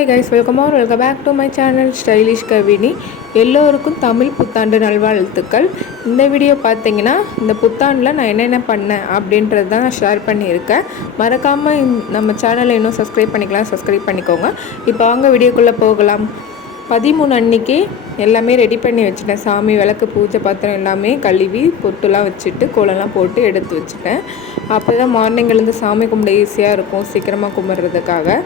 Hi guys, welcome back to my channel stylish Kavini. எல்லோருக்கும் தமிழ் புத்தாண்டு நல்வாழ்த்துக்கள். இந்த வீடியோ பார்த்தீங்கன்னா இந்த புத்தாண்டில் நான் என்னென்ன பண்ணேன் அப்படின்றது தான் நான் ஷேர் பண்ணியிருக்கேன். மறக்காமல் நம்ம சேனலை இன்னும் சப்ஸ்கிரைப் பண்ணிக்கோங்க. இப்போ வாங்க வீடியோக்குள்ளே போகலாம். 13 அன்னைக்கு எல்லாமே ரெடி பண்ணி வச்சுட்டேன். சாமி விளக்கு பூஜை பாத்திரம் எல்லாமே கழுவி பொட்டுலாம் வச்சுட்டு கோலம்லாம் போட்டு எடுத்து வச்சுட்டேன். அப்போ தான் மார்னிங் எழுந்து சாமி கும்பிட ஈஸியாக இருக்கும், சீக்கிரமாக கும்பிட்றதுக்காக.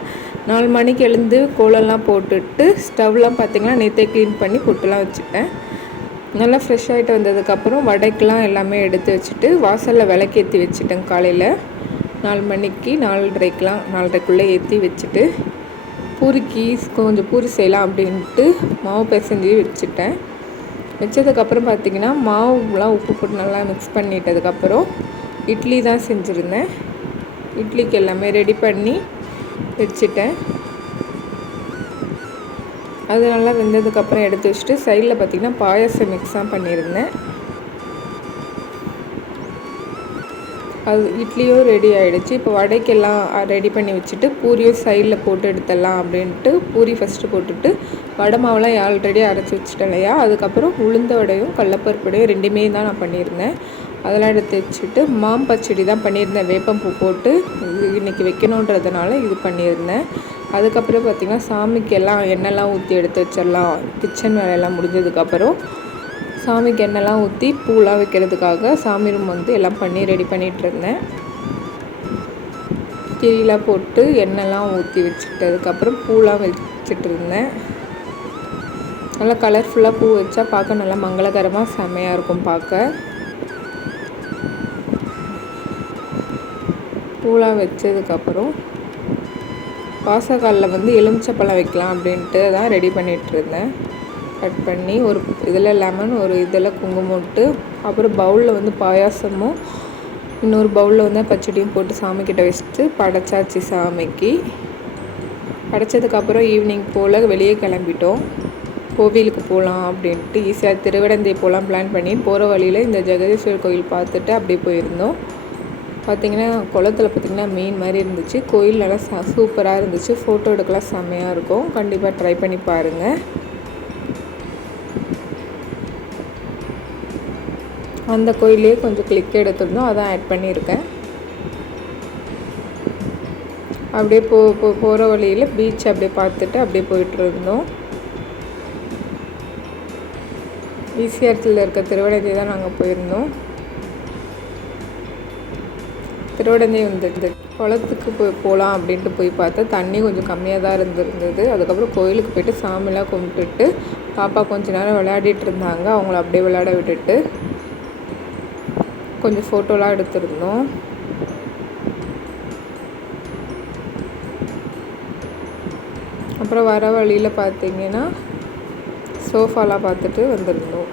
4 மணிக்கு எழுந்து கோலம்லாம் போட்டுட்டு ஸ்டவ்லாம் பார்த்திங்கன்னா நேற்றே க்ளீன் பண்ணி பொட்டுலாம் வச்சுட்டேன். நல்லா ஃப்ரெஷ் ஆகிட்டு வந்ததுக்கப்புறம் வடைக்கெலாம் எல்லாமே எடுத்து வச்சுட்டு வாசலில் விளக்கேற்றி வச்சுட்டேன். காலையில் 4 மணிக்கு 4:30க்குள்ளே ஏற்றி வச்சுட்டு பூரிக்கு கொஞ்சம் பூரி செய்யலாம் அப்படின்ட்டு மாவு பிசைஞ்சு வச்சுட்டேன். வச்சதுக்கப்புறம் பார்த்திங்கன்னா மாவுலாம் உப்பு போட்டு நல்லா மிக்ஸ் பண்ணிட்டதுக்கப்புறம் இட்லி தான் செஞ்சுருந்தேன். இட்லிக்கு எல்லாமே ரெடி பண்ணி வச்சுட்டேன். அது நல்லா வெந்ததுக்கப்புறம் எடுத்து வச்சுட்டு சைடில் பார்த்திங்கன்னா பாயாசம் மிக்ஸாக பண்ணியிருந்தேன். அது இட்லியும் ரெடி ஆகிடுச்சு. இப்போ வடைக்கெல்லாம் ரெடி பண்ணி வச்சுட்டு பூரியும் சைடில் போட்டு எடுத்துடலாம் அப்படின்ட்டு பூரி ஃபஸ்ட்டு போட்டுட்டு வடை மாவுலாம் ஆல்ரெடி அரைச்சி வச்சுட்டேன் இல்லையா. அதுக்கப்புறம் உளுந்த வடையும் கடலப்பருப்பு வடையும் ரெண்டுமே தான் நான் பண்ணியிருந்தேன். அதெல்லாம் எடுத்து வச்சுட்டு மாம்பச்சடி தான் பண்ணியிருந்தேன். வேப்பம்பூ போட்டு இன்றைக்கி வைக்கணுன்றதுனால இது பண்ணியிருந்தேன். அதுக்கப்புறம் பார்த்திங்கன்னா சாமிக்கு எல்லாம் எண்ணெய்லாம் ஊற்றி எடுத்து வச்சிடலாம். கிச்சன் வேலையெல்லாம் முடிஞ்சதுக்கப்புறம் சாமிக்கு எண்ணெய்லாம் ஊற்றி பூலாம் வைக்கிறதுக்காக சாமி ரூம் எல்லாம் பண்ணி ரெடி பண்ணிகிட்ருந்தேன். திரிலாம் போட்டு எண்ணெய்லாம் ஊற்றி வச்சுட்டதுக்கப்புறம் பூலாம் வச்சுட்டு இருந்தேன். நல்லா கலர்ஃபுல்லாக பூ வச்சா பார்க்க நல்லா மங்களகரமாக செம்மையாக இருக்கும் பார்க்க. பூலாம் வச்சதுக்கப்புறம் வாசக்காலில் எலுமிச்சப்பழம் வைக்கலாம் அப்படின்ட்டு தான் ரெடி பண்ணிகிட்ருந்தேன். கட் பண்ணி ஒரு இதில் லெமன், ஒரு இதில் குங்குமம் போட்டு, அப்புறம் பவுலில் பாயாசமும் இன்னொரு பவுலில் பச்சடியும் போட்டு சாமிக்கிட்ட வச்சுட்டு படைச்சாச்சு. சாமிக்கு படைச்சதுக்கப்புறம் ஈவினிங் போல் வெளியே கிளம்பிட்டோம். கோவிலுக்கு போகலாம் அப்படின்ட்டு ஈஸியாக திருவிடந்தை போகலாம் பிளான் பண்ணி போகிற வழியில் இந்த ஜெகதீஸ்வரர் கோயில் பார்த்துட்டு அப்படியே போயிருந்தோம். பார்த்திங்கன்னா குளத்தில் பார்த்திங்கன்னா மீன் மாதிரி இருந்துச்சு. கோயில் நல்லா சூப்பராக இருந்துச்சு. ஃபோட்டோ எடுக்கலாம் செம்மையாக இருக்கும். கண்டிப்பாக ட்ரை பண்ணி பாருங்கள். அந்த கோயிலே கொஞ்சம் கிளிக் எடுத்துருந்தோம், அதான் ஆட் பண்ணியிருக்கேன். அப்படியே போகிற வழியில் பீச் அப்படியே பார்த்துட்டு அப்படியே போயிட்டுருந்தோம். ஈசிஆர்டில் இருக்க திருவிடந்தை தான் நாங்கள் போயிருந்தோம். திருவிடந்தை குளத்துக்கு போகலாம் அப்படின்ட்டு போய் பார்த்தா தண்ணி கொஞ்சம் கம்மியாக தான் இருந்திருந்தது. அதுக்கப்புறம் கோயிலுக்கு போய்ட்டு சாமிலாம் கும்பிட்டுட்டு பாப்பா கொஞ்ச நேரம் விளையாடிட்டு இருந்தாங்க. அவங்கள அப்படியே விளையாட விட்டுட்டு கொஞ்சம் ஃபோட்டோலாம் எடுத்திருந்தோம். அப்புறம் வர வழியில் பார்த்திங்கன்னா சோஃபாலாம் பார்த்துட்டு வந்திருந்தோம்.